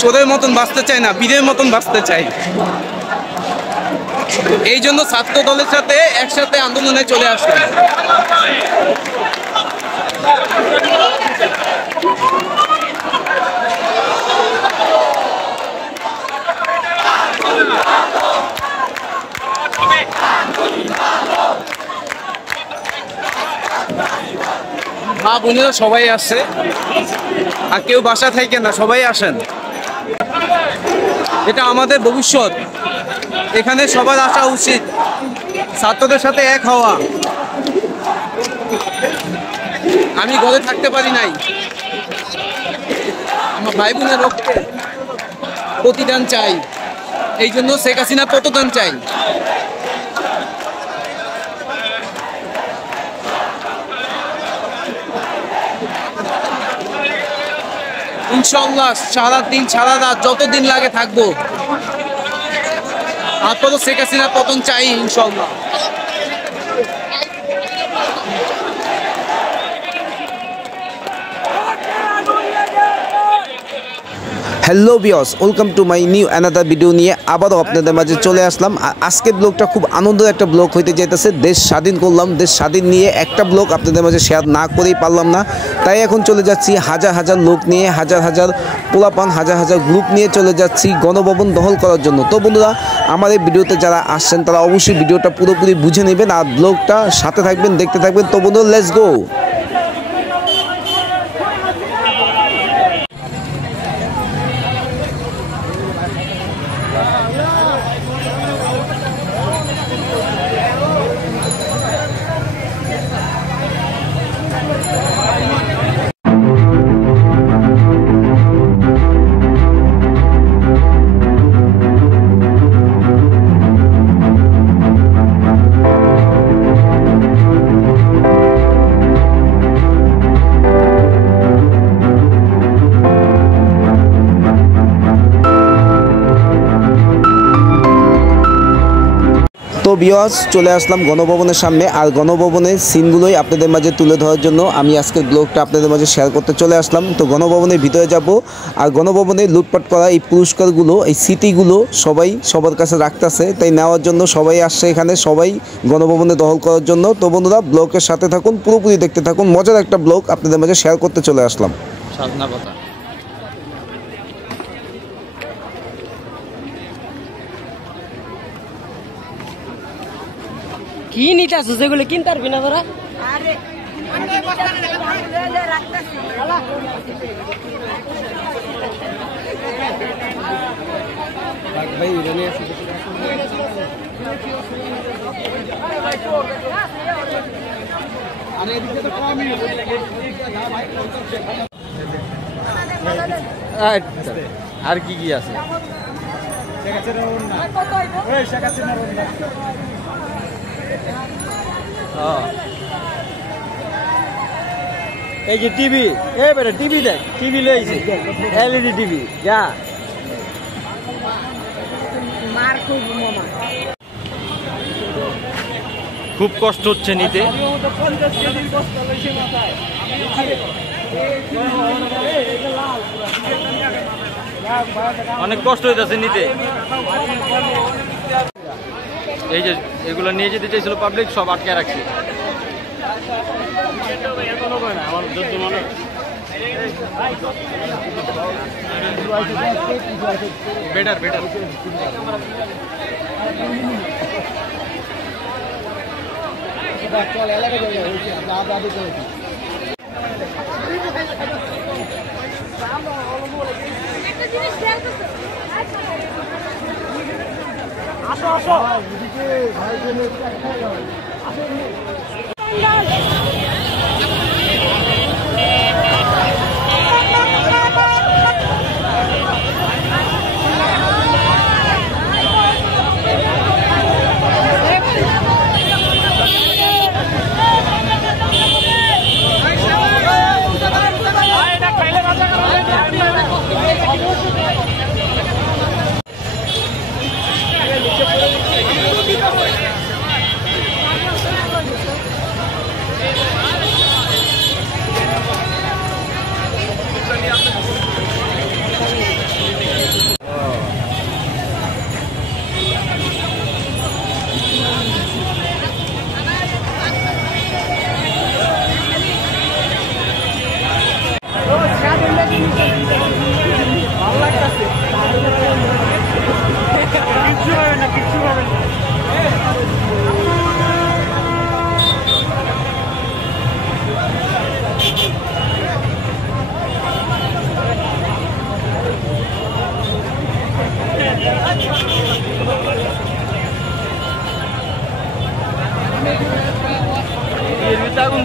চোরের মতন বাঁচতে চাই না, বীরের মতন বাঁচতে চাই। এই জন্য ছাত্র দলের সাথে একসাথে আন্দোলনে চলে আসলাম। মা বোনেরা সবাই আসছে, আর কেউ বাসা থাকে না, সবাই আসেন। এটা আমাদের ভবিষ্যৎ, এখানে সবার আসা উচিত, ছাত্রদের সাথে এক হওয়া। আমি ঘরে থাকতে পারি নাই, আমার ভাই বোনের রক্তে প্রতিদান চাই, এই জন্য শেখ হাসিনা প্রতিদান চাই। ইনশাআল্লাহ সারাদিন সারা রাত যতদিন লাগে থাকবো, আপনাদের শেখ হাসিনা পতন চাই ইনশাআল্লাহ। Hello viewers, welcome to my new another video নিয়ে আবারও আপনাদের মাঝে চলে আসলাম। আজকের ব্লগটা খুব আনন্দের একটা ব্লগ হইতে যাইতেছে। দেশ স্বাধীন করলাম, দেশ স্বাধীন নিয়ে একটা ব্লগ আপনাদের মাঝে শেয়ার না করেই পারলাম না, তাই এখন চলে যাচ্ছি হাজার হাজার লোক নিয়ে, হাজার হাজার পোলাপান, হাজার হাজার গ্রুপ নিয়ে চলে যাচ্ছি গণভবন দখল করার জন্য। তো বন্ধুরা, আমার এই ভিডিওতে যারা আসছেন তারা অবশ্যই ভিডিওটা পুরোপুরি বুঝে নেবেন আর ব্লগটা সাথে থাকবেন, দেখতে থাকবেন। তো বন্ধুরা, লেটস গো। তো ভিউয়ার্স, চলে আসলাম গণভবনের সামনে, আর গণভবনের সিনগুলোই আপনাদের মাঝে তুলে ধরার জন্য আমি আজকের ব্লগটা আপনাদের মাঝে শেয়ার করতে চলে আসলাম। তো গণভবনের ভিতরে যাব, আর গণভবনে লুটপাট করা এই পুরস্কারগুলো, এই স্মৃতিগুলো সবাই সবার কাছে রাখতেছে, তাই নেওয়ার জন্য সবাই আসছে এখানে, সবাই গণভবনে দখল করার জন্য। তো বন্ধুরা, ব্লগের সাথে থাকুন, পুরোপুরি দেখতে থাকুন, মজার একটা ব্লগ আপনাদের মাঝে শেয়ার করতে চলে আসলাম। স্বাধীনতা কি নিতে আসছো, যেগুলো কিনতে পারবি না তোরা? আর কি কি আছে? এই যে টিভি, এবারে টিভি দেখ, টিভি লইছে এলইডি টিভি। যা খুব কষ্ট হচ্ছে নিতে, অনেক কষ্ট হইতেছে নিতে। এই যে এগুলো নিয়ে যেতে চাইছিল পাবলিক, সব আটকে রাখছে। বেটার বেটার আসো আসো।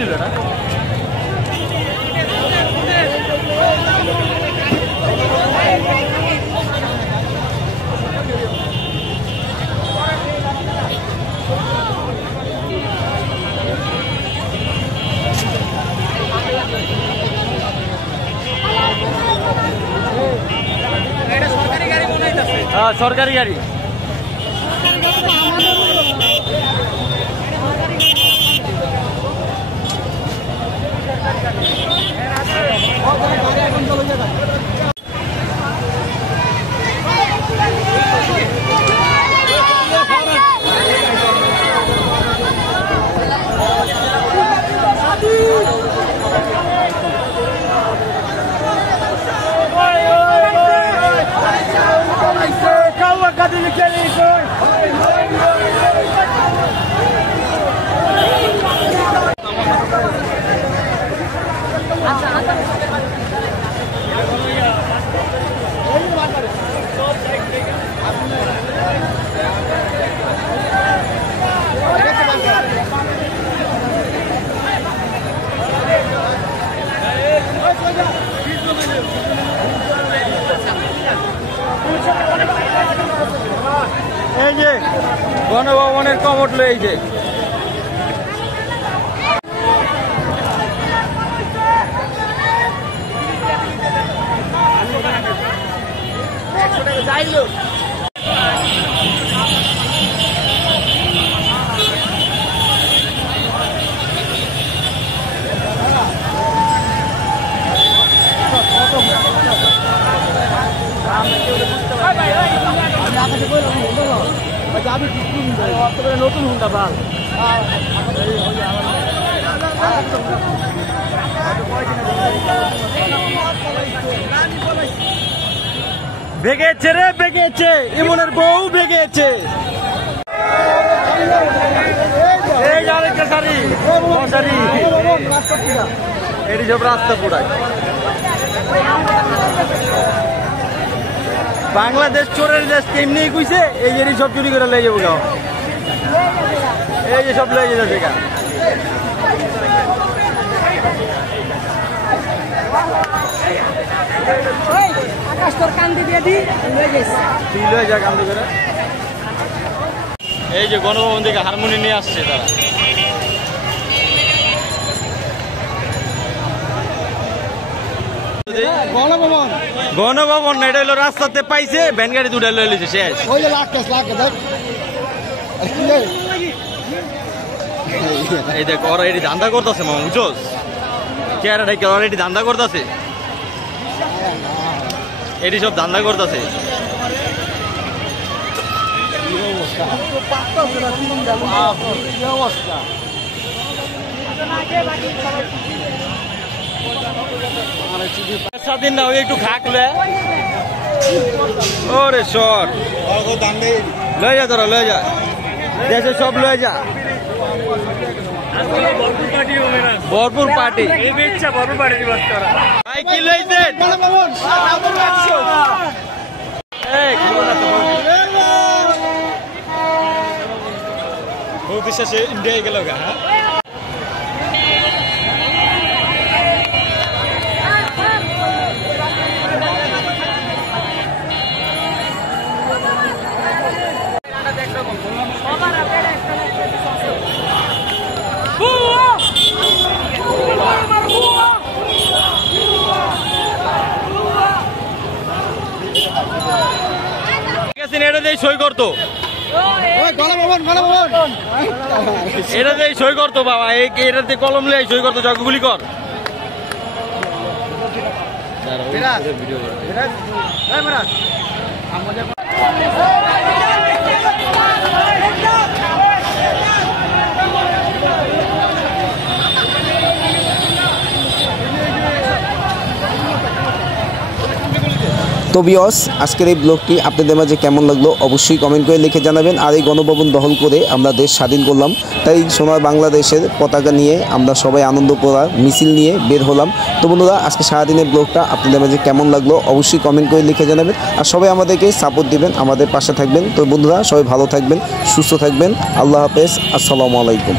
দিল না সরকারি গাড়ি এই যে গণভবনের কমট লই এই যে নতুন হুন্ডা ভাল ভেগেছে রে ভেগেছে ইমনের বউ ভেগেছে এটি সব রাস্তা পুরাই বাংলাদেশ চোরের দেশ কেমনি কইছে এই যে সব চুরি করে লেগে যাবো গাও এই যে সব লেগে যাচ্ছে গা এই যে গণভবন থেকে হারমোনি নিয়ে আসছে তারা গণভবন না এটা হলো রাস্তাতে পাইছে ভ্যান গাড়ি দুটা লয়ে লিছে শেষ এই দেখ ওরা এটি ধান্দা করতেছে মামা বুঝছোস চেহারাটা ওরা এটি ধান্দা করতেছে এটি সব ধান্দা করতেছে স্বাধীন না একটু খাকলে ওরে সর লয়ে যা তোরা লয়ে যা দেশে সব লয়ে যা ভরপুর পার্টি ভাই কি লইছেন বিশ্বাসে ইন্ডিয়ায় গেল গা এটা দিয়ে সই করতো এটা দিয়ে সই করতো বাবা এটাতে কলম লে সই করতো গুলি কর তো ভিউয়ার্স আজকের এই ব্লগটি আপনাদের মাঝে কেমন লাগলো অবশ্যই কমেন্ট করে লিখে জানাবেন। আর এই গণভবন দখল করে আমরা দেশ স্বাধীন করলাম, তাই সোনার বাংলাদেশের পতাকা নিয়ে আমরা সবাই আনন্দ করার মিছিল নিয়ে বের হলাম। তো বন্ধুরা আজকে সারাদিনের ব্লগটা আপনাদের মাঝে কেমন লাগলো অবশ্যই কমেন্ট করে লিখে জানাবেন, আর সবাই আমাদেরকে সাপোর্ট দিবেন, আমাদের পাশে থাকবেন। তো বন্ধুরা সবাই ভালো থাকবেন, সুস্থ থাকবেন। আল্লাহ হাফেজ, আসসালামু আলাইকুম।